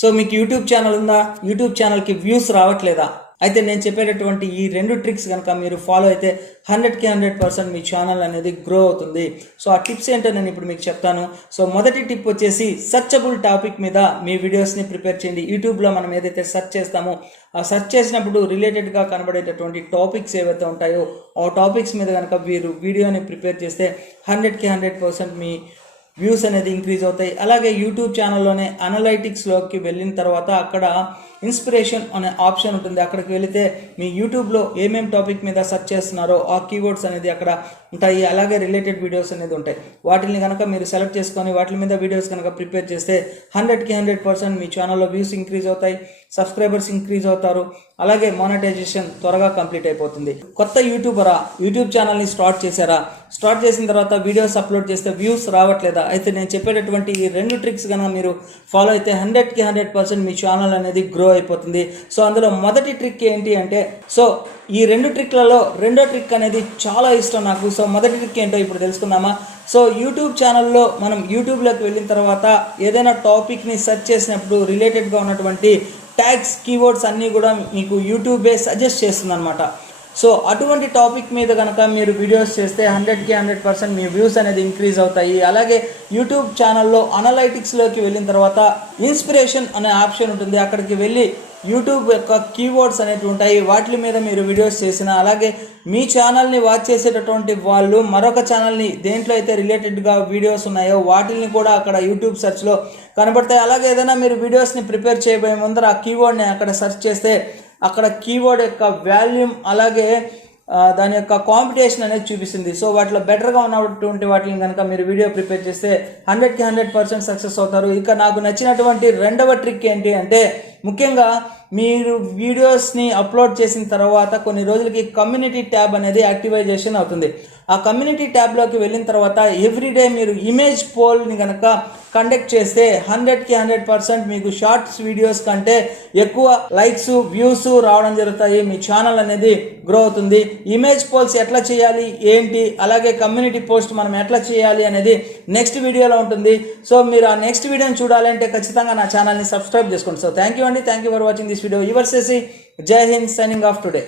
So మీకు YouTube channel ఉందా? YouTube ఛానల్కి వ్యూస్ రావట్లేదా? అయితే నేను చెప్పేటటువంటి ఈ రెండు ట్రిక్స్ కనుక మీరు ఫాలో అయితే హండ్రెడ్కి హండ్రెడ్ పర్సెంట్ మీ ఛానల్ అనేది గ్రో అవుతుంది. సో ఆ టిప్స్ ఏంటో నేను ఇప్పుడు మీకు చెప్తాను. సో మొదటి టిప్ వచ్చేసి సర్చబుల్ టాపిక్ మీద మీ వీడియోస్ని ప్రిపేర్ చేయండి. యూట్యూబ్లో మనం ఏదైతే సెర్చ్ చేస్తామో ఆ సెర్చ్ చేసినప్పుడు రిలేటెడ్గా కనబడేటటువంటి టాపిక్స్ ఏవైతే ఉంటాయో ఆ టాపిక్స్ మీద కనుక మీరు వీడియోని ప్రిపేర్ చేస్తే హండ్రెడ్కి హండ్రెడ్ పర్సెంట్ మీ వ్యూస్ అనేది ఇంక్రీజ్ అవుతాయి. అలాగే యూట్యూబ్ ఛానల్లోనే అనలైటిక్స్లోకి వెళ్ళిన తర్వాత అక్కడ ఇన్స్పిరేషన్ అనే ఆప్షన్ ఉంటుంది. అక్కడికి వెళితే మీ యూట్యూబ్లో ఏమేమి టాపిక్ మీద సెర్చ్ చేస్తున్నారో ఆ కీవర్డ్స్ అనేది అక్కడ ఉంటాయి. అలాగే రిలేటెడ్ వీడియోస్ అనేది ఉంటాయి. వాటిని కనుక మీరు సెలెక్ట్ చేసుకొని వాటి మీద వీడియోస్ కనుక ప్రిపేర్ చేస్తే హండ్రెడ్కి హండ్రెడ్ పర్సెంట్ మీ ఛానల్లో వ్యూస్ ఇంక్రీజ్ అవుతాయి. సబ్స్క్రైబర్స్ ఇంక్రీజ్ అవుతారు. అలాగే మానిటైజేషన్ త్వరగా కంప్లీట్ అయిపోతుంది. కొత్త యూట్యూబరా యూట్యూబ్ ఛానల్ని స్టార్ట్ చేశారా? స్టార్ట్ చేసిన తర్వాత వీడియోస్ అప్లోడ్ చేస్తే వ్యూస్ రావట్లేదా? అయితే నేను చెప్పేటటువంటి ఈ రెండు ట్రిక్స్ కనుక మీరు ఫాలో అయితే హండ్రెడ్కి హండ్రెడ్ పర్సెంట్ మీ ఛానల్ అనేది గ్రో అయిపోతుంది. సో అందులో మొదటి ట్రిక్ ఏంటి అంటే సో ఈ రెండు ట్రిక్లలో రెండో ట్రిక్ అనేది చాలా ఇష్టం నాకు. సో మొదటి ట్రిక్ ఏంటో ఇప్పుడు తెలుసుకుందామా? సో యూట్యూబ్ ఛానల్లో మనం యూట్యూబ్లోకి వెళ్ళిన తర్వాత ఏదైనా టాపిక్ని సెర్చ్ చేసినప్పుడు రిలేటెడ్గా ఉన్నటువంటి ట్యాగ్స్ కీవర్డ్స్ అన్నీ కూడా మీకు యూట్యూబే సజెస్ట్ చేస్తుంది సో అటువంటి టాపిక్ మీద కనుక మీరు వీడియోస్ చేస్తే హండ్రెడ్కి హండ్రెడ్ పర్సెంట్ మీ వ్యూస్ అనేది ఇంక్రీజ్ అవుతాయి. అలాగే యూట్యూబ్ ఛానల్లో అనలైటిక్స్లోకి వెళ్ళిన తర్వాత ఇన్స్పిరేషన్ అనే ఆప్షన్ ఉంటుంది. అక్కడికి వెళ్ళి యూట్యూబ్ యొక్క కీవర్డ్స్ అనేవి ఉంటాయి. వాటి మీద మీరు వీడియోస్ చేసిన అలాగే మీ ఛానల్ని వాచ్ చేసేటటువంటి వాళ్ళు మరొక ఛానల్ని దేంట్లో అయితే రిలేటెడ్గా వీడియోస్ ఉన్నాయో వాటిని కూడా అక్కడ యూట్యూబ్ సెర్చ్లో కనబడతాయి. అలాగే ఏదైనా మీరు వీడియోస్ని ప్రిపేర్ చేయబోయే ముందర ఆ కీవర్డ్ని అక్కడ సెర్చ్ చేస్తే అక్కడ కీవర్డ్ యొక్క వాల్యూమ్ అలాగే దాని యొక్క కాంపిటీషన్ అనేది చూపిస్తుంది. సో వాటిలో బెటర్గా ఉన్నటువంటి వాటిని కనుక మీరు వీడియో ప్రిపేర్ చేస్తే హండ్రెడ్కి హండ్రెడ్ పర్సెంట్ సక్సెస్ అవుతారు. ఇక నాకు నచ్చినటువంటి రెండవ ట్రిక్ ఏంటి అంటే ముఖ్యంగా మీరు వీడియోస్ని అప్లోడ్ చేసిన తర్వాత కొన్ని రోజులకి కమ్యూనిటీ ట్యాబ్ అనేది యాక్టివైజేషన్ అవుతుంది. ఆ కమ్యూనిటీ ట్యాబ్లోకి వెళ్ళిన తర్వాత ఎవ్రీడే మీరు ఇమేజ్ పోల్ని కనుక కండక్ట్ చేస్తే హండ్రెడ్కి హండ్రెడ్ పర్సెంట్ మీకు షార్ట్స్ వీడియోస్ కంటే ఎక్కువ లైక్స్ వ్యూస్ రావడం జరుగుతాయి. మీ ఛానల్ అనేది గ్రో అవుతుంది. ఇమేజ్ పోల్స్ ఎట్లా చేయాలి? ఏంటి? అలాగే కమ్యూనిటీ పోస్ట్ మనం ఎట్లా చేయాలి అనేది నెక్స్ట్ వీడియోలో ఉంటుంది. సో మీరు ఆ నెక్స్ట్ వీడియోని చూడాలంటే ఖచ్చితంగా నా ఛానల్ని సబ్స్క్రైబ్ చేసుకోండి. సో థ్యాంక్ యూ అండి. Thank you for watching this video your Jai Hind signing of today